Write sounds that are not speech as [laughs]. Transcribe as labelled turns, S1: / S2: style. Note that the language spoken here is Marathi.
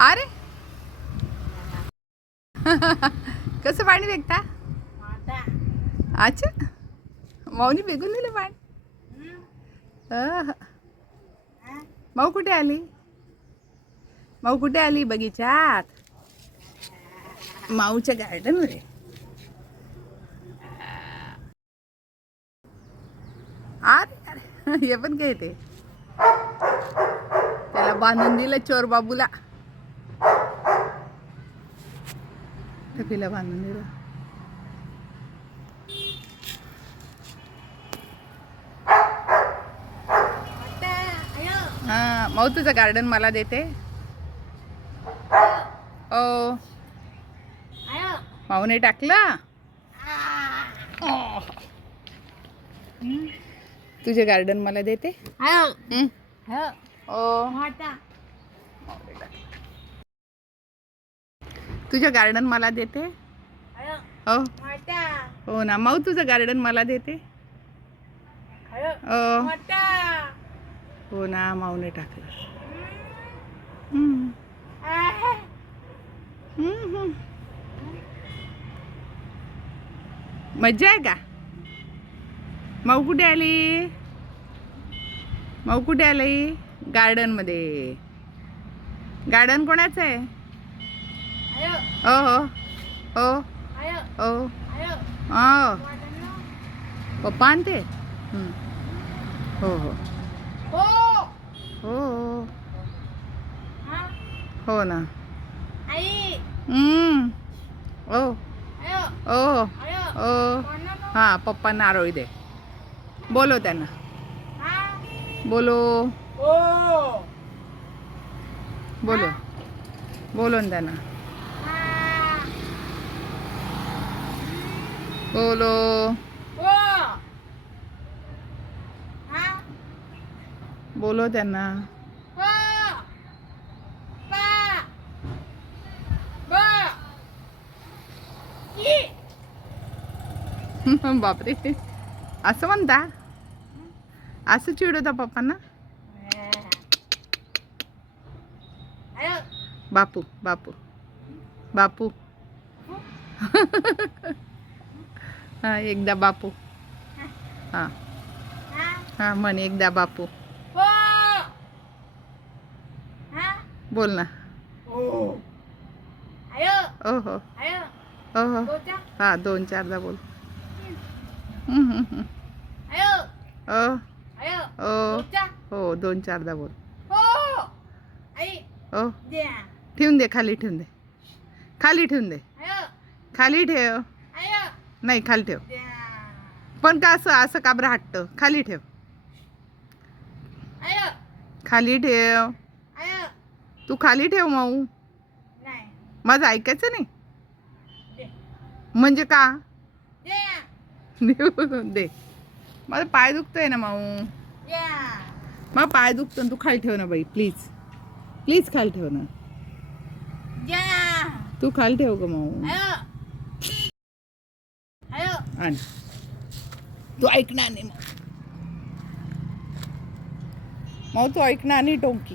S1: अरे. [laughs] कसं पाणी फेकता? अच्छा. माऊनी फेकून दिलं पाणी. माऊ कुठे आली? माऊ कुठे आली बगीचात माऊच्या गार्डनमध्ये. अरे अरे. [laughs] हे पण काय ते? त्याला बांधून दिलं चोर बाबूला. टपीला बांधून दिलं हा माऊ तुझं गार्डन मला देते. ओ. माऊने टाकलं. तुझे गार्डन मला देते. हं? ओ. तुझं गार्डन मला देते? हो. हो ना. माऊ तुझं गार्डन मला देते? हो. हो ना माऊने टाकलं. मज्जा आहे का? माऊ कुठे आली? माऊ कुठे आली? गार्डनमध्ये. गार्डन कोणाचं आहे? हो हो हो हो हो पप्पा आणते? हं. हो. हो. हो हो. हो. ना. हं. हो हो हो हां पप्पा नारळी दे. बोलो त्यांना. बोलो. बोलो. बोलो ना त्यांना. बोलो। बोलो त्यांना। [laughs] बापरे. असं म्हणता? असं चिडवता पप्पांना? बापू बापू. बापू. [laughs] हा एकदा बापू. हा. हा म्हण एकदा बापू. बोल ना. ओ हो हो. हो हा. दोन चारदा बोल. ओ हो. दोन चारदा बोल. ओ ठेवून दे खाली ठेवून दे. खाली ठेवून दे. खाली ठेव. नाही खाली ठेव. पण का असं असं का बरं हटतं खाली ठेव. खाली ठेव. तू खाली ठेव माऊ. माझं ऐकायचं नाही? म्हणजे का? [laughs] दे. माझं पाय दुखतोय ना माऊ. मला पाय दुखतो तू खाली ठेव ना बाई प्लीज प्लीज खाली ठेव ना. तू खाली ठेव ग माऊ. आणि. तू ऐकणार नाही मग. तू ऐकणार नाही टोंकी